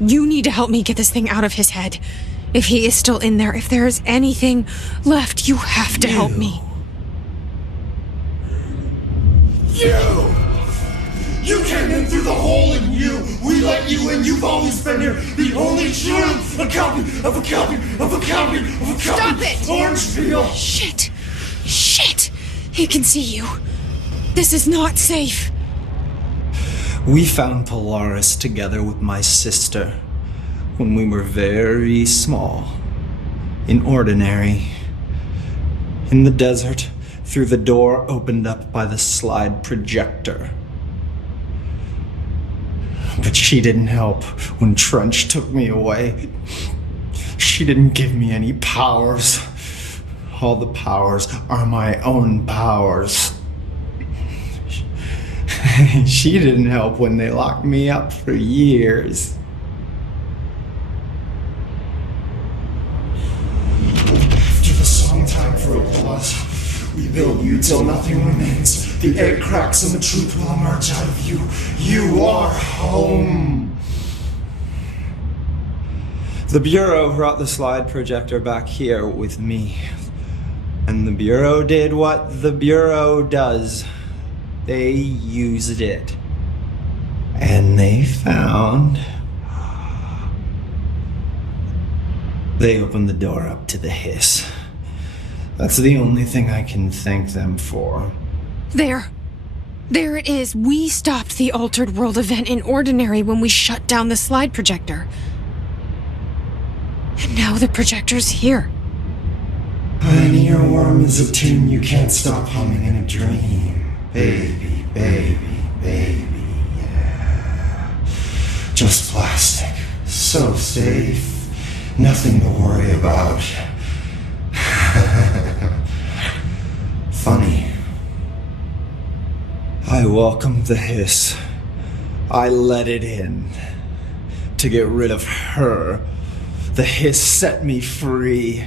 You need to help me get this thing out of his head. If he is still in there, if there is anything left, you have to help me. You came in through the hole in you. We let you in. You've always been here. The only truth. A copy of a copy of a copy of a copy. Stop it! Orange peel. Shit. Shit. He can see you. This is not safe. We found Polaris together with my sister when we were very small, in Ordinary, in the desert, through the door opened up by the slide projector. But she didn't help when Trench took me away. She didn't give me any powers. All the powers are my own powers. She didn't help when they locked me up for years. After the song time for applause, we build you till nothing remains. The egg cracks and the truth will emerge out of you. You are home. The Bureau brought the slide projector back here with me. And the Bureau did what the Bureau does. They used it. And they found... They opened the door up to the hiss. That's the only thing I can thank them for. There it is. We stopped the Altered World event in Ordinary when we shut down the slide projector. And now the projector's here. An earworm is a tune you can't stop humming in a dream. Baby, baby, baby, yeah. Just plastic. So safe. Nothing to worry about. Funny. I welcomed the hiss. I let it in. To get rid of her. The hiss set me free.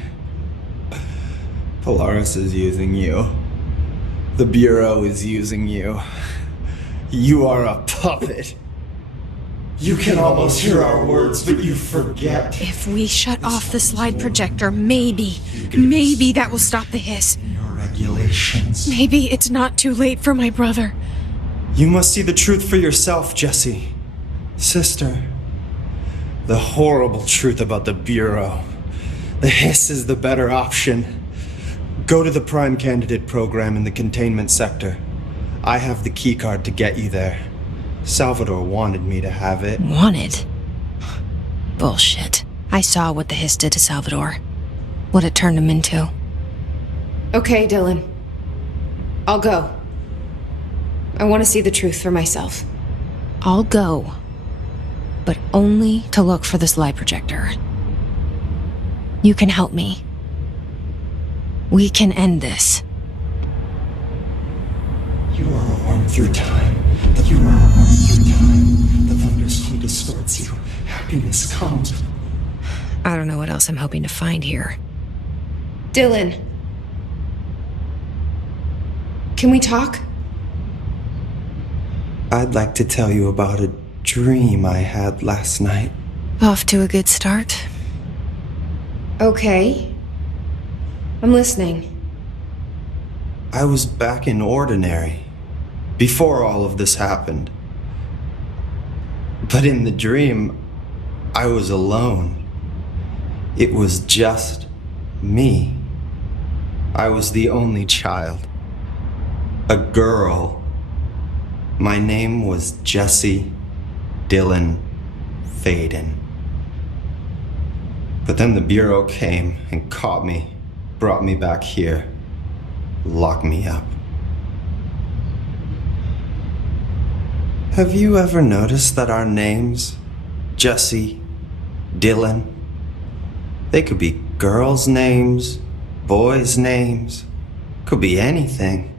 Polaris is using you. The Bureau is using you. You are a puppet. You can almost hear our words, but you forget. If we shut off the slide projector, maybe that will stop the hiss. Your regulations. Maybe it's not too late for my brother. You must see the truth for yourself, Jessie. Sister. The horrible truth about the Bureau. The hiss is the better option. Go to the Prime Candidate program in the containment sector. I have the keycard to get you there. Salvador wanted me to have it. Wanted? Bullshit. I saw what the hiss did to Salvador. What it turned him into. Okay, Dylan. I'll go. I want to see the truth for myself. I'll go. But only to look for the slide projector. You can help me. We can end this. You are a worm through time. You are a worm through time. The thunderstorm distorts you. Happiness comes. I don't know what else I'm hoping to find here. Dylan. Can we talk? I'd like to tell you about a dream I had last night. Off to a good start. Okay. I'm listening. I was back in Ordinary, before all of this happened. But in the dream, I was alone. It was just me. I was the only child. A girl. My name was Jesse Dylan Faden. But then the Bureau came and caught me, brought me back here, locked me up. Have you ever noticed that our names, Jesse, Dylan, they could be girls' names, boys' names, could be anything.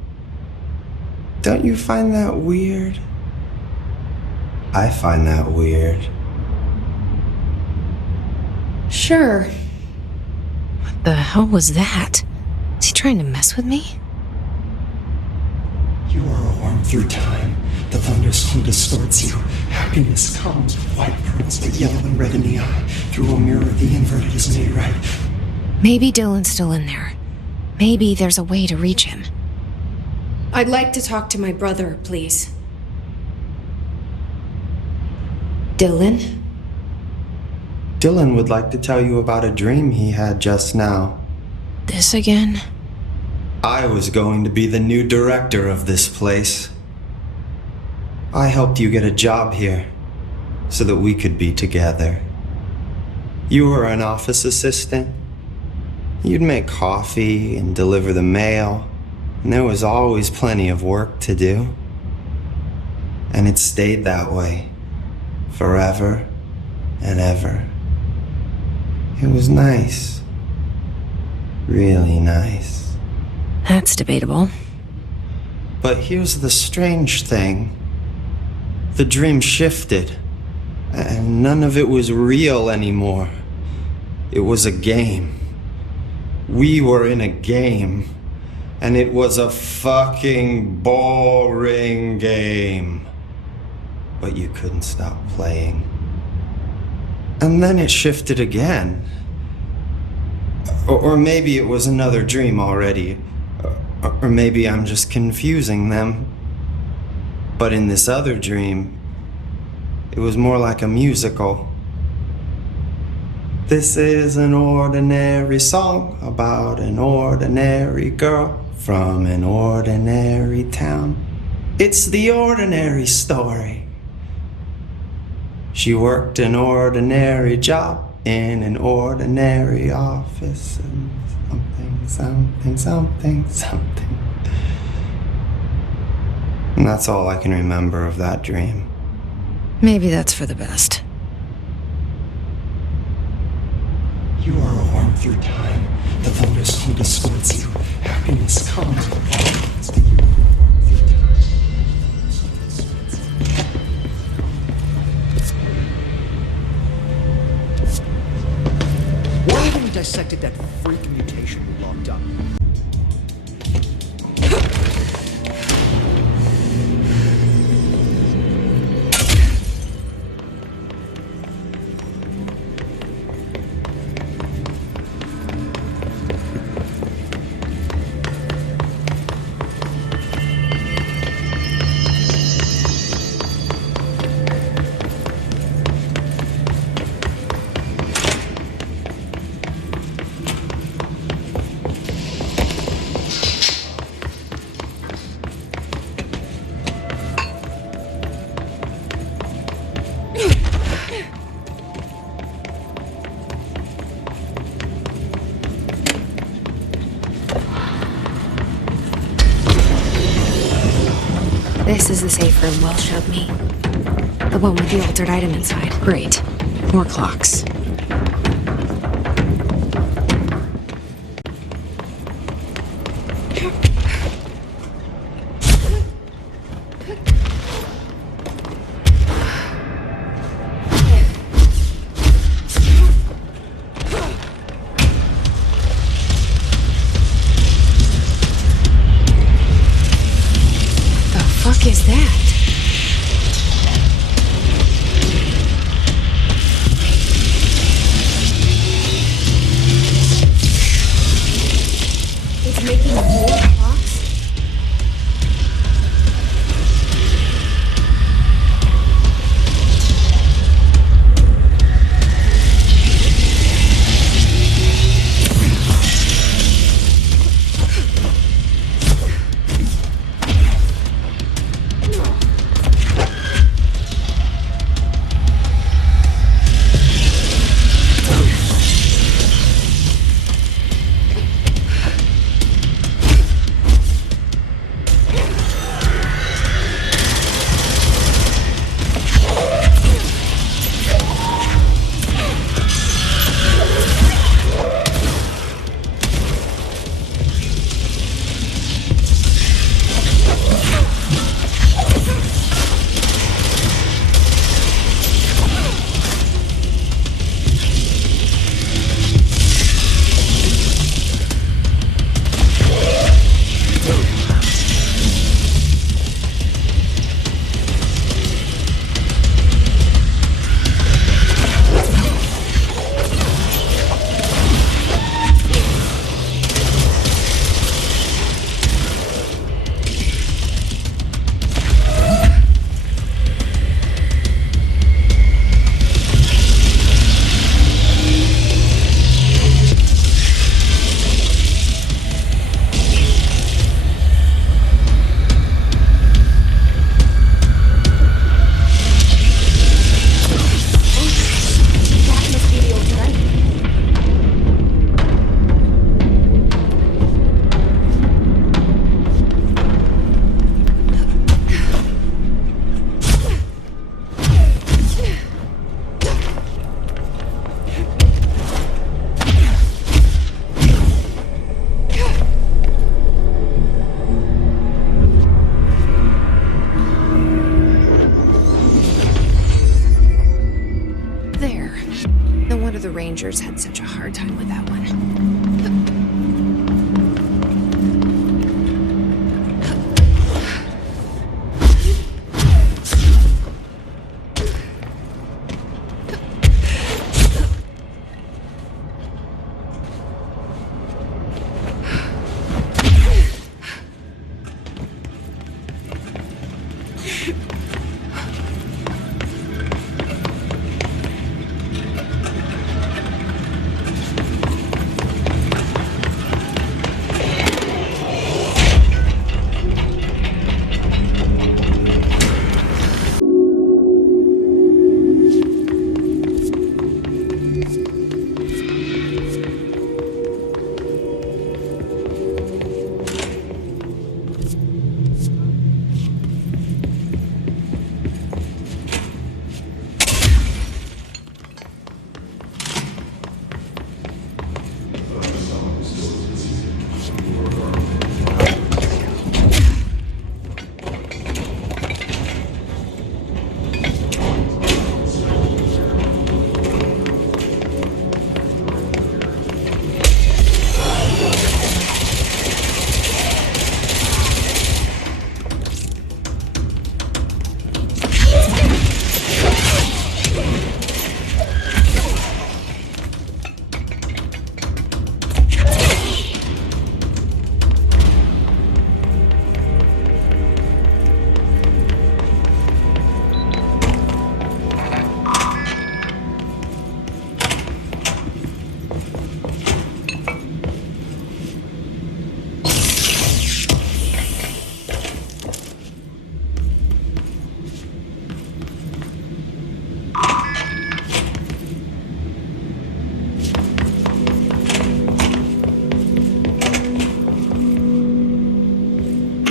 Don't you find that weird? I find that weird. Sure. What the hell was that? Is he trying to mess with me? You are a worm through time. The thunderstorm distorts you. Happiness comes with white pearls, but yellow and red in the eye. Through a mirror, the inverted is made right. Maybe Dylan's still in there. Maybe there's a way to reach him. I'd like to talk to my brother, please. Dylan? Dylan would like to tell you about a dream he had just now. This again? I was going to be the new director of this place. I helped you get a job here so that we could be together. You were an office assistant. You'd make coffee and deliver the mail, and there was always plenty of work to do. And it stayed that way, forever and ever. It was nice. Really nice. That's debatable. But here's the strange thing. The dream shifted, and none of it was real anymore. It was a game. We were in a game, and it was a fucking boring game. But you couldn't stop playing. And then it shifted again. Or maybe it was another dream already. Or maybe I'm just confusing them. But in this other dream, it was more like a musical. This is an ordinary song about an ordinary girl from an ordinary town. It's the ordinary story. She worked an ordinary job in an ordinary office and something. And that's all I can remember of that dream. Maybe that's for the best. You are a worm through time. The thunderstorm distorts you. Happiness comes with violence, but you are a worm through time. Why haven't we dissected that freak mutation we locked up? This is the safe room Will showed me. The one with the altered item inside. Great. More clocks. What is that? No wonder the Rangers had such a hard time with that one.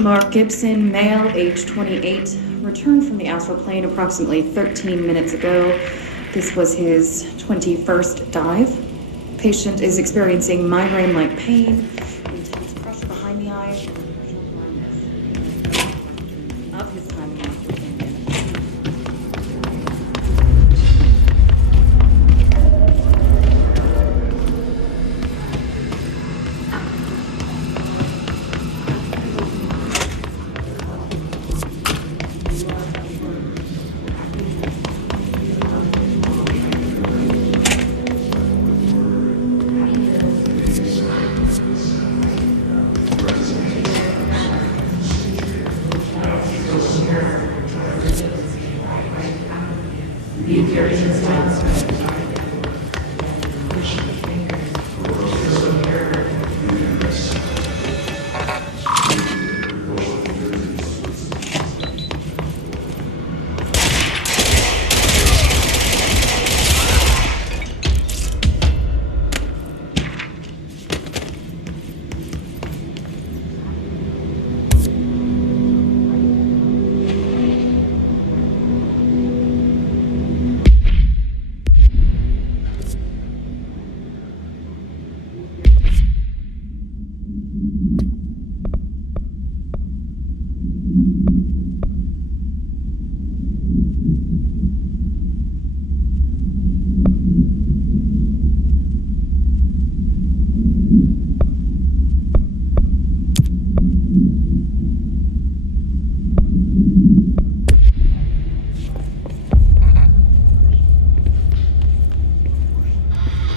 Mark Gibson, male, age 28, returned from the astral plane approximately 13 minutes ago. This was his 21st dive. Patient is experiencing migraine-like pain, intense pressure behind the eye, of his timing after 10 minutes.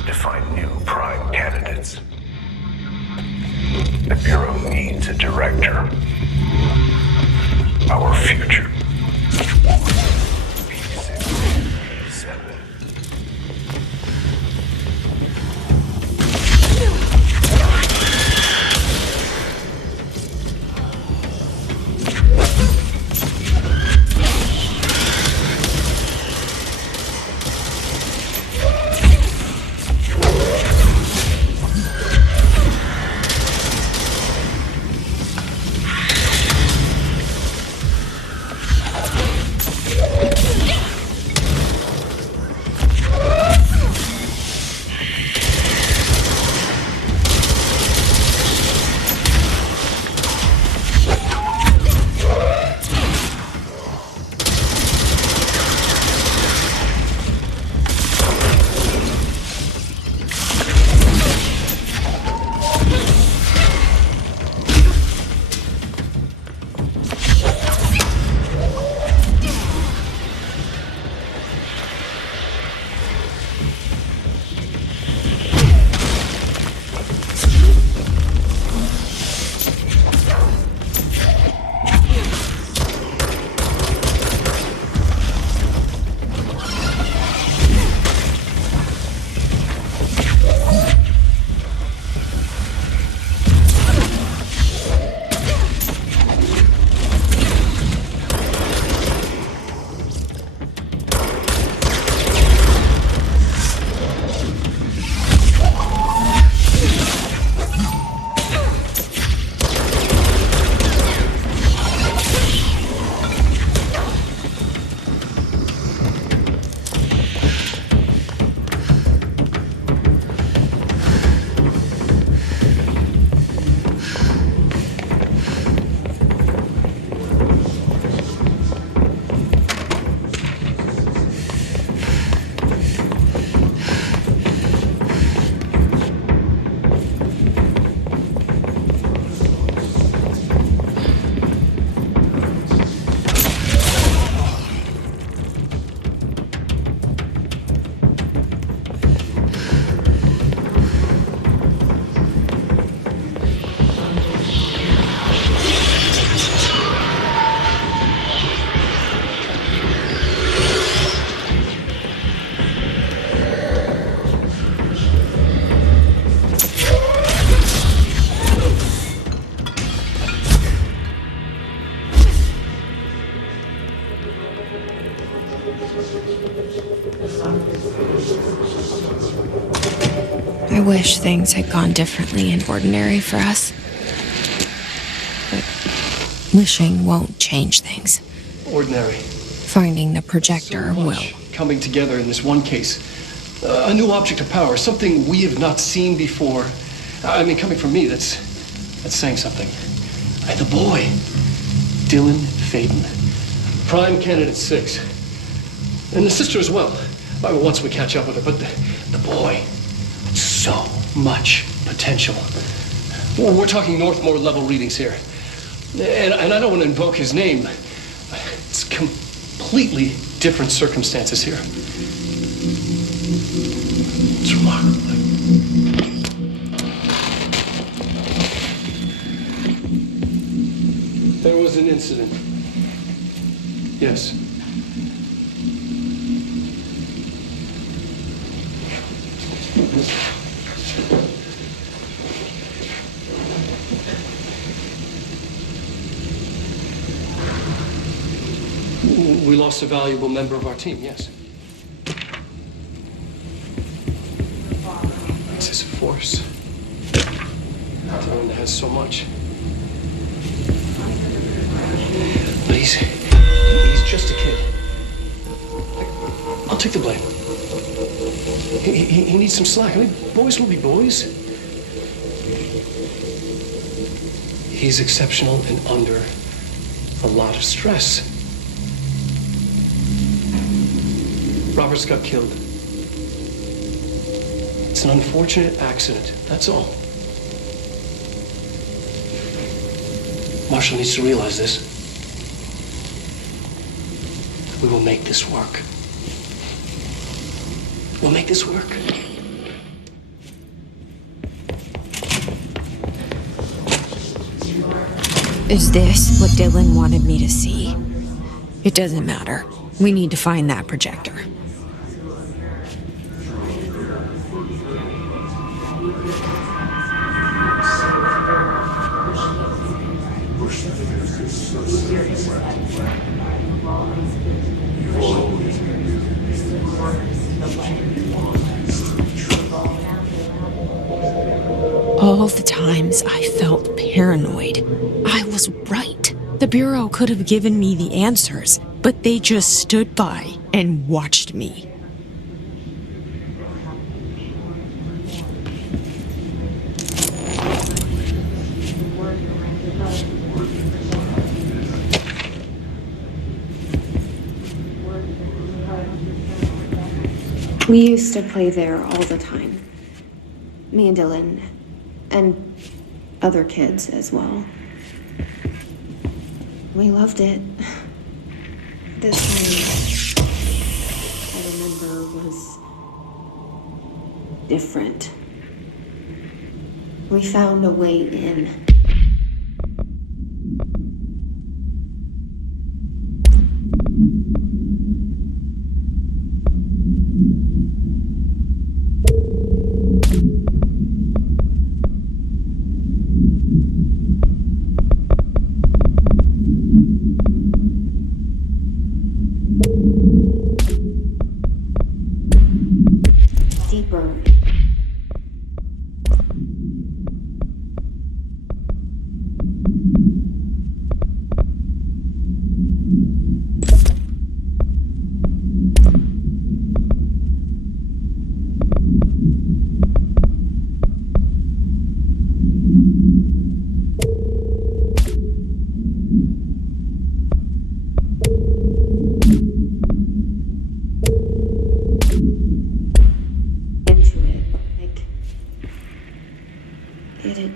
To find new prime candidates. The Bureau needs a director. Our future. B6-7. I wish things had gone differently in Ordinary for us. But wishing won't change things. Ordinary. Finding the projector So will. much coming together in this one case. A new object of power, something we have not seen before. I mean, coming from me, that's saying something. The boy, Dylan Faden, prime candidate 6, and the sister as well. Once we catch up with her, but the boy, so much potential. We're talking Northmore level readings here, and I don't want to invoke his name. It's completely different circumstances here. It's remarkable. There was an incident. Yes. We lost a valuable member of our team, yes. It's his force. Dylan has so much. But he's just a kid. I'll take the blame. He needs some slack. I mean, boys will be boys. He's exceptional and under a lot of stress. Roberts got killed. It's an unfortunate accident, that's all. Marshall needs to realize this. We will make this work. We'll make this work. Is this what Dylan wanted me to see? It doesn't matter. We need to find that projector. All the times I felt paranoid, I was right. The Bureau could have given me the answers, but they just stood by and watched me. We used to play there all the time. Me and Dylan. And other kids as well. We loved it. This one, I remember, was different. We found a way in. Deeper. It had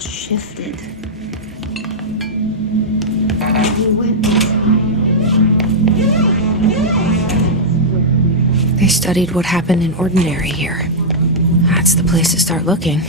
shifted. We went inside. They studied what happened in Ordinary here. That's the place to start looking.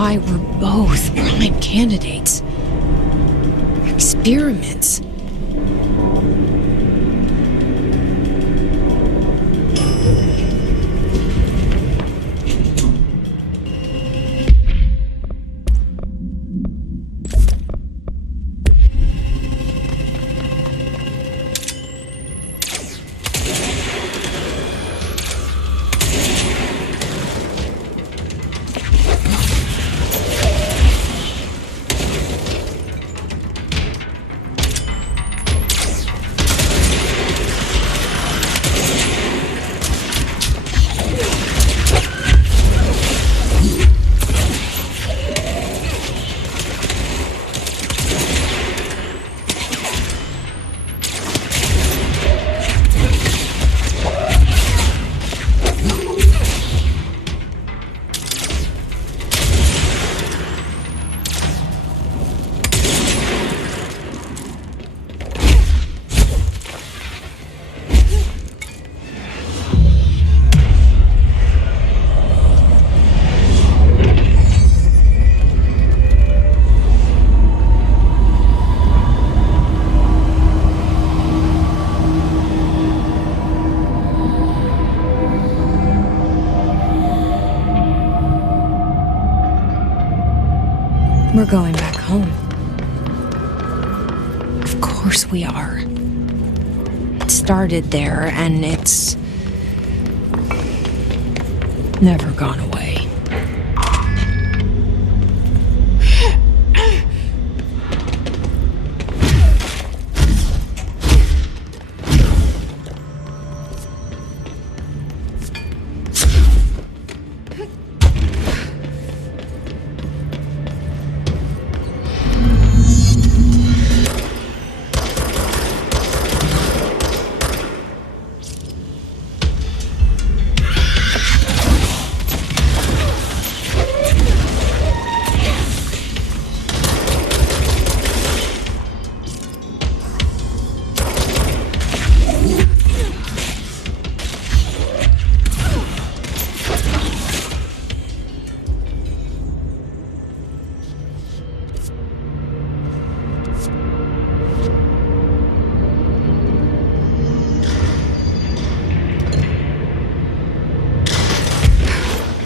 I were both prime candidates. Experiments. We're going back home. Of course we are. It started there, and it's never gone away.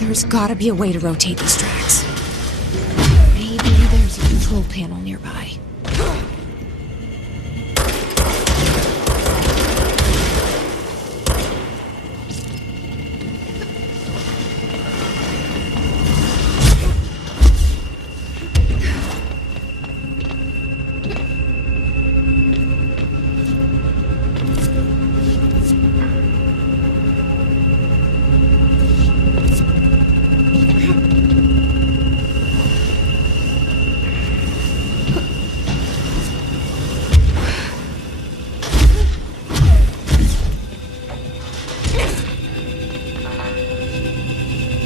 There's gotta be a way to rotate these tracks. Maybe there's a control panel nearby.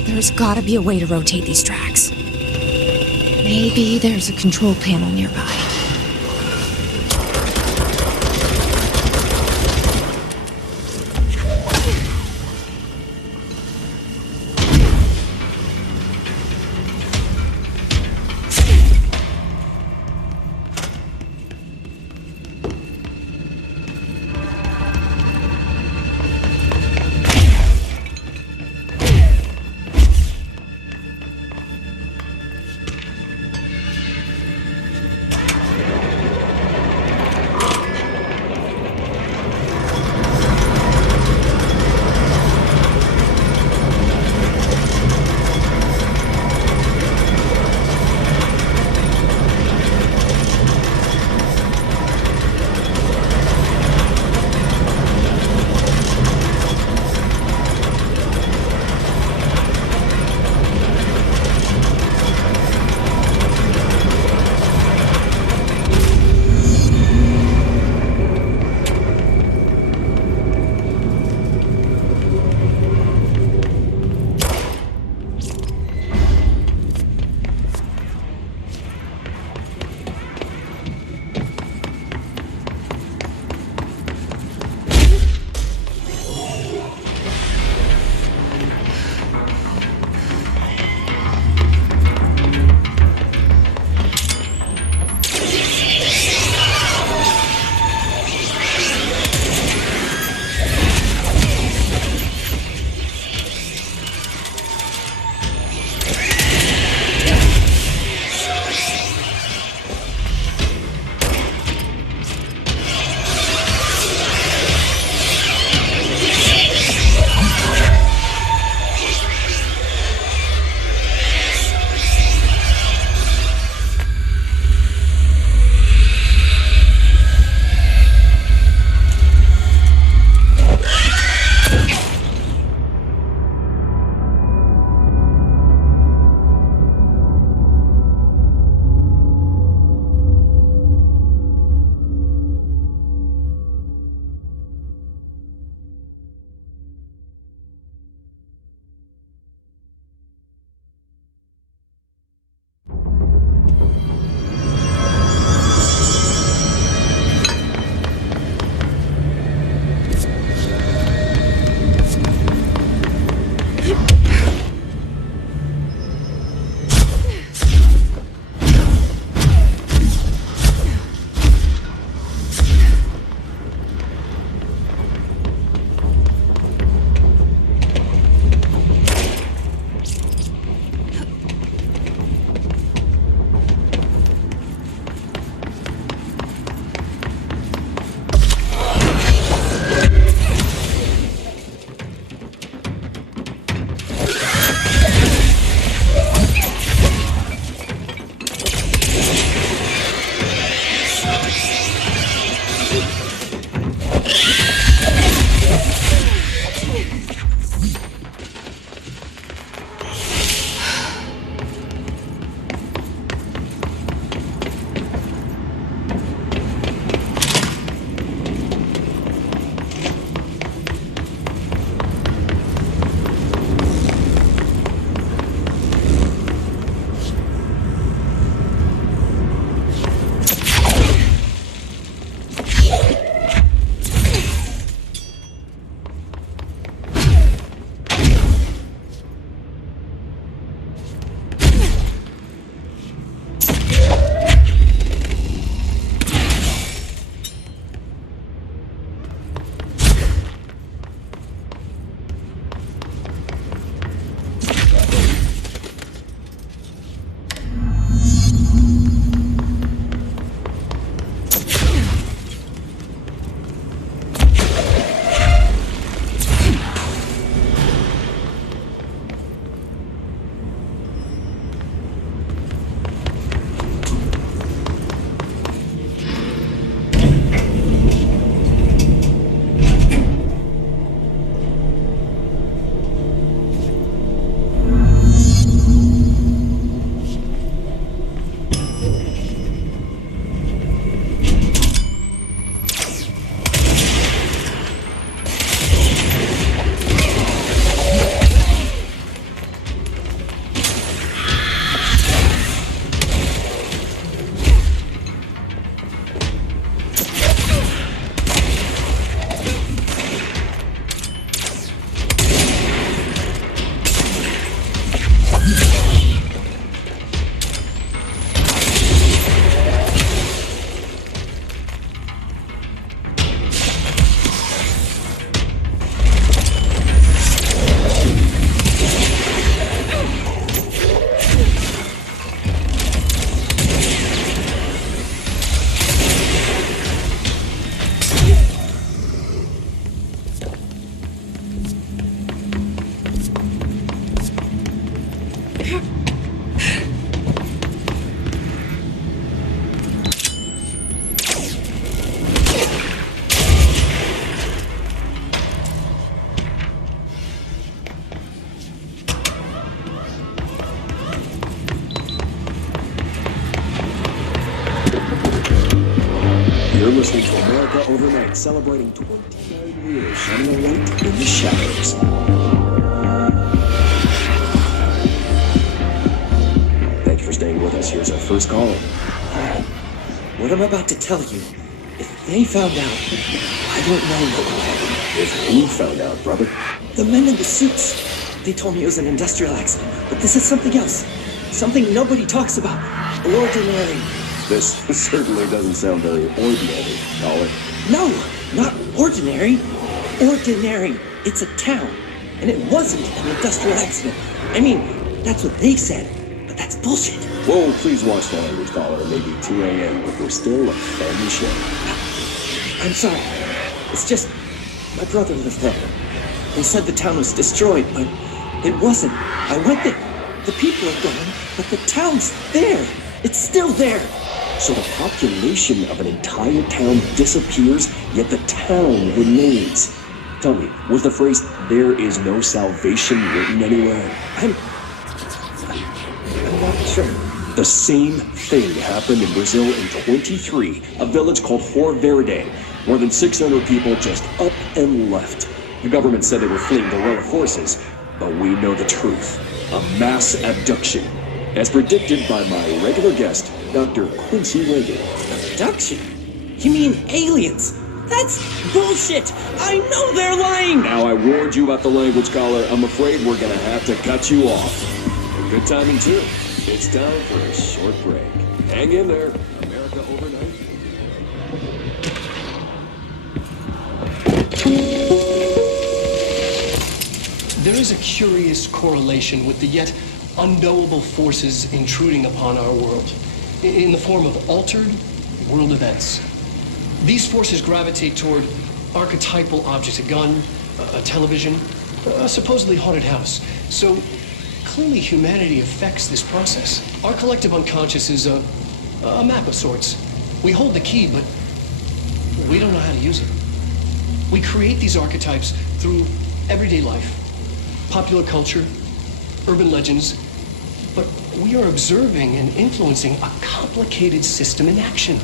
There's gotta be a way to rotate these tracks. Maybe there's a control panel nearby. You're listening to America Overnight, celebrating 29 years shining a light in the shadows. Thank you for staying with us. Here's our first caller. Hi. What I'm about to tell you, if they found out, I don't know what would happen. If who found out, brother? The men in the suits. They told me it was an industrial accident, but this is something else. Something nobody talks about. Ordinary. This certainly doesn't sound very ordinary, caller. No, not ordinary. Ordinary. It's a town. And it wasn't an industrial accident. I mean, that's what they said. But that's bullshit. Whoa, please watch the language, caller. It may be 2 a.m., but we're still a family show. I'm sorry. It's just, my brother lived there. They said the town was destroyed, but it wasn't. I went there. The people are gone, but the town's there. It's still there. So the population of an entire town disappears, yet the town remains. Tell me, was the phrase, "there is no salvation," written anywhere? I'm not sure. The same thing happened in Brazil in 23, a village called Hfric. More than 600 people just up and left. The government said they were fleeing guerrilla forces, but we know the truth. A mass abduction. As predicted by my regular guest, Dr. Quincy Reagan. Abduction? You mean aliens? That's bullshit! I know they're lying! Now I warned you about the language, caller. I'm afraid we're gonna have to cut you off. And good timing, too. It's time for a short break. Hang in there. America Overnight. There is a curious correlation with the yet unknowable forces intruding upon our world in the form of altered world events. These forces gravitate toward archetypal objects, a gun, a television, a supposedly haunted house. So clearly humanity affects this process. Our collective unconscious is a map of sorts. We hold the key, but we don't know how to use it. We create these archetypes through everyday life, popular culture, urban legends, but we are observing and influencing a complicated system in action.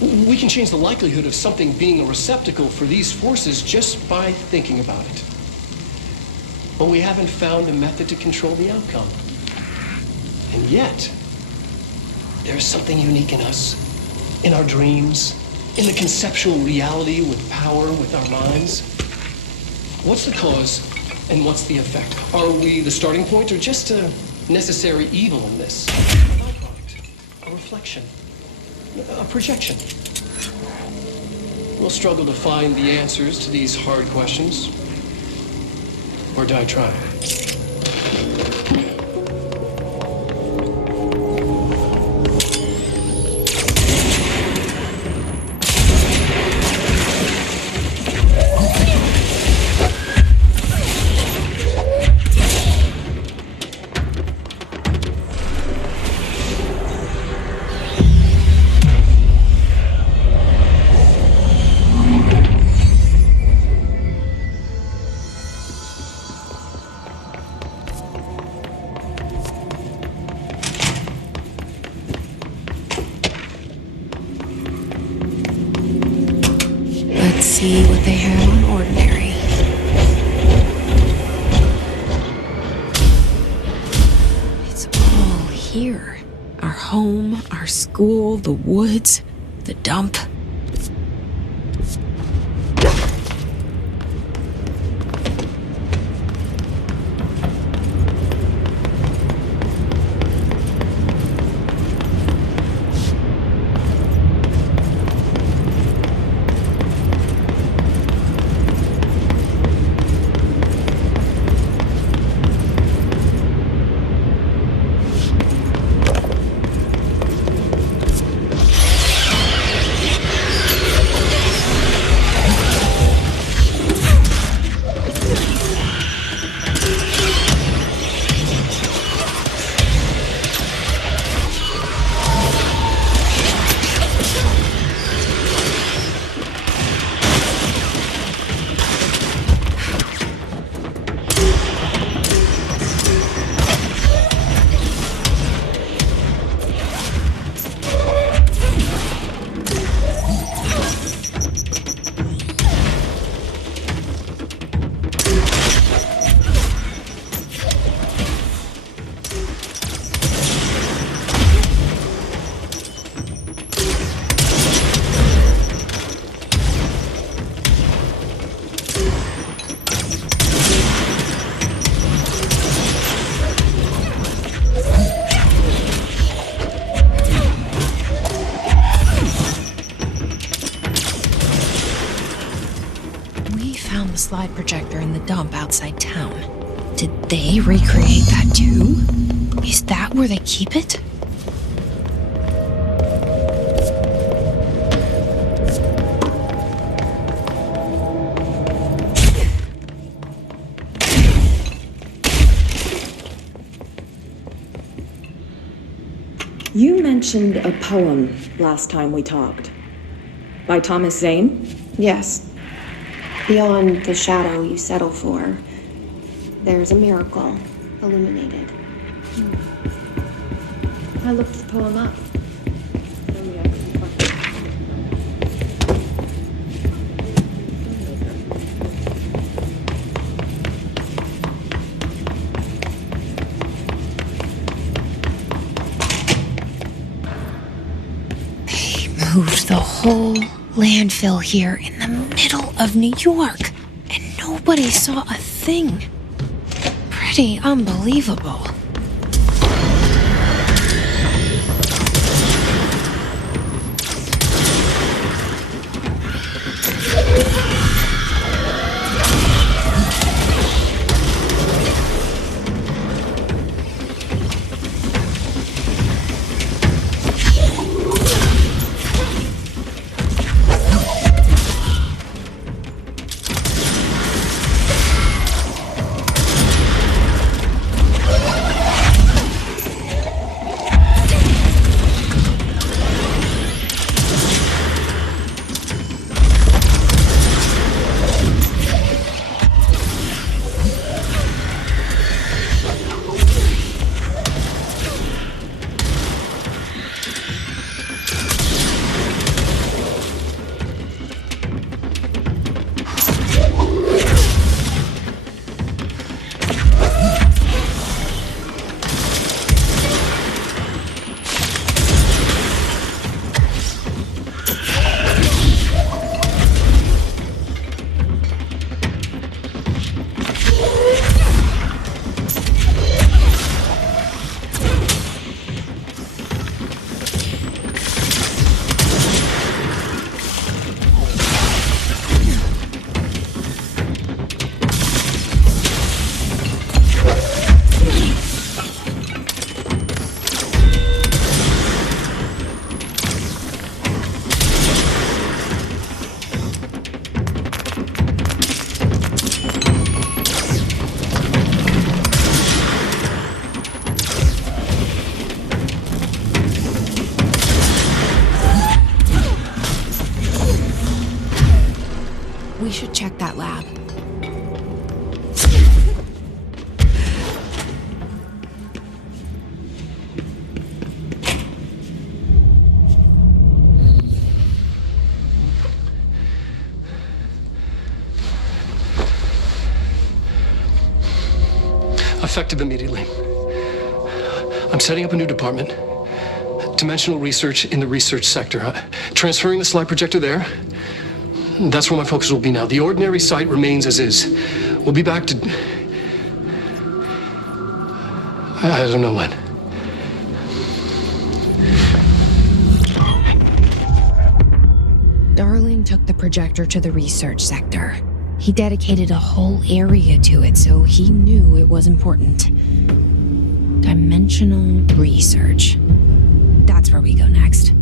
We can change the likelihood of something being a receptacle for these forces just by thinking about it. But we haven't found a method to control the outcome. And yet, there's something unique in us, in our dreams, in the conceptual reality with power with our minds. What's the cause and what's the effect? Are we the starting point or just a necessary evil in this? A byproduct, a reflection, a projection. We'll struggle to find the answers to these hard questions. Or die trying. Let's see what they have on Ordinary. It's all here. Our home, our school, the woods, the dump. found the slide projector in the dump outside town. Did they recreate that too? Is that where they keep it? You mentioned a poem last time we talked. By Thomas Zane? Yes. Beyond the shadow you settle for, there's a miracle illuminated. I looked the poem up. Moved the whole landfill here in the middle of New York, and nobody saw a thing. Pretty unbelievable. We should check that lab. Effective immediately. I'm setting up a new department. Dimensional research in the research sector. Transferring the slide projector there. That's where my focus will be now. The ordinary site remains as is. We'll be back to... I don't know when. Darling took the projector to the research sector. He dedicated a whole area to it, so he knew it was important. Dimensional research. That's where we go next.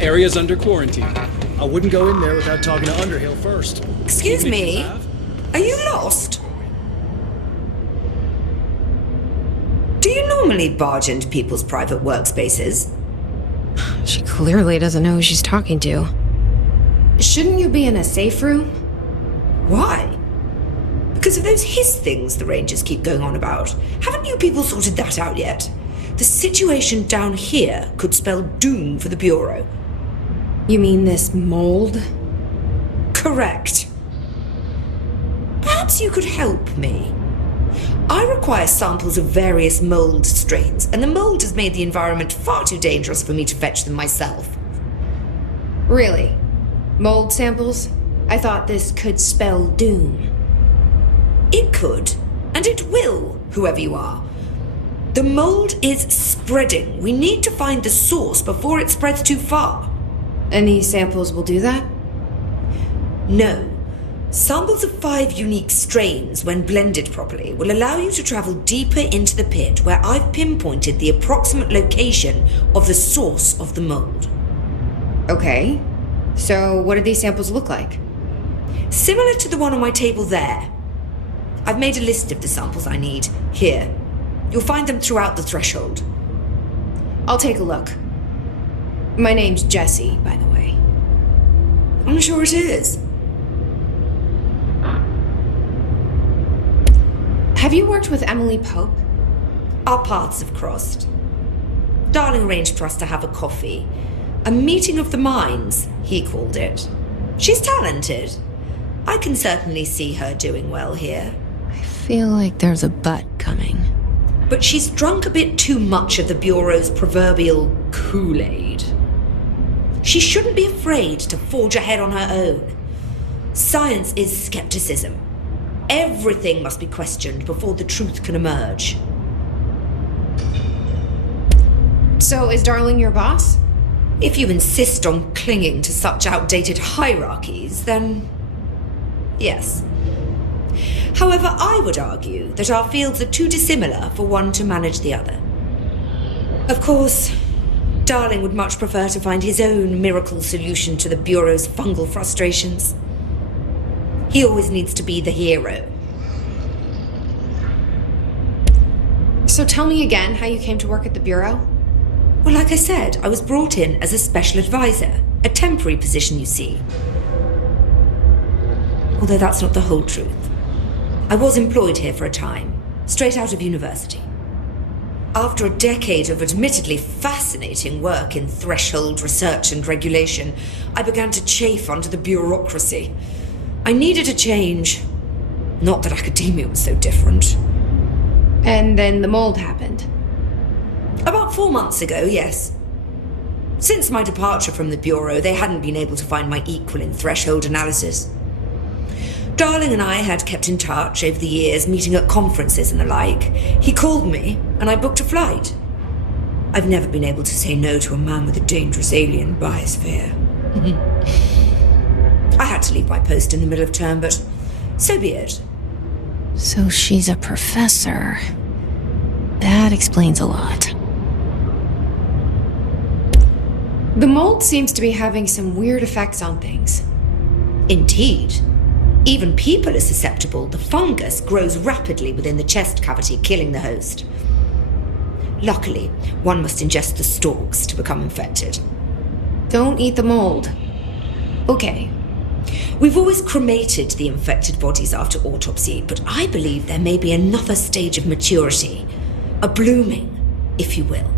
Area's under quarantine. I wouldn't go in there without talking to Underhill first. Excuse me? Are you lost? Do you normally barge into people's private workspaces? She clearly doesn't know who she's talking to. Shouldn't you be in a safe room? Why? Because of those hiss things the Rangers keep going on about. Haven't you people sorted that out yet? The situation down here could spell doom for the Bureau. You mean this mold? Correct. Perhaps you could help me. I require samples of various mold strains, and the mold has made the environment far too dangerous for me to fetch them myself. Really? Mold samples? I thought this could spell doom. It could, and it will, whoever you are. The mold is spreading. We need to find the source before it spreads too far. And these samples will do that? No. Samples of 5 unique strains, when blended properly, will allow you to travel deeper into the pit where I've pinpointed the approximate location of the source of the mold. Okay. So what do these samples look like? Similar to the one on my table there. I've made a list of the samples I need. Here. You'll find them throughout the threshold. I'll take a look. My name's Jessie, by the way. I'm sure it is. Have you worked with Emily Pope? Our paths have crossed. Darling arranged for us to have a coffee. A meeting of the minds, he called it. She's talented. I can certainly see her doing well here. I feel like there's a but coming. But she's drunk a bit too much of the Bureau's proverbial Kool-Aid. She shouldn't be afraid to forge ahead on her own. Science is skepticism. Everything must be questioned before the truth can emerge. So is Darling your boss? If you insist on clinging to such outdated hierarchies, then yes. However, I would argue that our fields are too dissimilar for one to manage the other. Of course, Darling would much prefer to find his own miracle solution to the Bureau's fungal frustrations. He always needs to be the hero. So tell me again how you came to work at the Bureau? Well, like I said, I was brought in as a special advisor. A temporary position, you see. Although that's not the whole truth. I was employed here for a time, straight out of university. After a decade of admittedly fascinating work in threshold research and regulation, I began to chafe under the bureaucracy. I needed a change. Not that academia was so different. And then the mold happened. About 4 months ago, yes. Since my departure from the Bureau, they hadn't been able to find my equal in threshold analysis. Darling and I had kept in touch over the years, meeting at conferences and the like. He called me, and I booked a flight. I've never been able to say no to a man with a dangerous alien biosphere. I had to leave my post in the middle of term, but so be it. So she's a professor. That explains a lot. The mold seems to be having some weird effects on things. Indeed. Even people are susceptible. The fungus grows rapidly within the chest cavity, killing the host. Luckily, one must ingest the stalks to become infected. Don't eat the mold. Okay. We've always cremated the infected bodies after autopsy, but I believe there may be another stage of maturity. A blooming, if you will.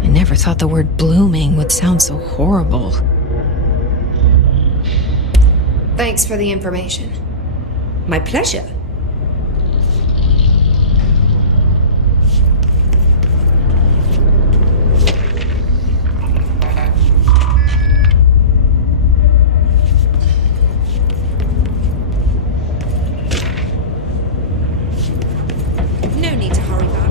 I never thought the word blooming would sound so horrible. Thanks for the information. My pleasure. No need to hurry back.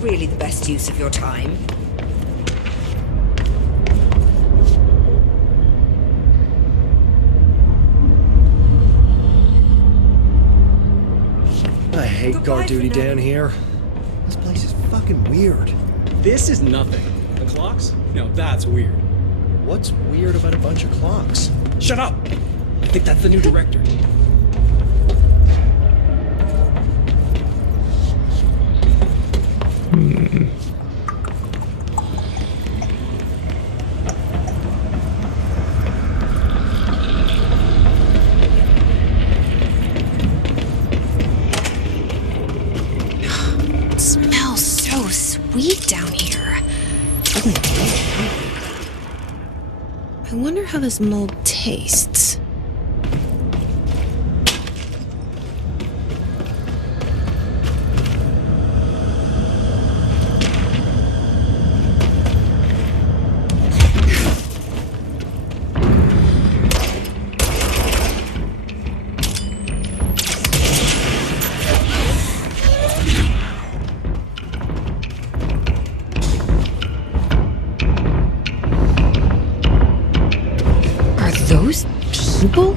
Really the best use of your time? I hate guard duty down here. This place is fucking weird. This is nothing. The clocks? No, that's weird. What's weird about a bunch of clocks? Shut up! I think that's the new director. It smells so sweet down here. I wonder how this mold tastes. Those people?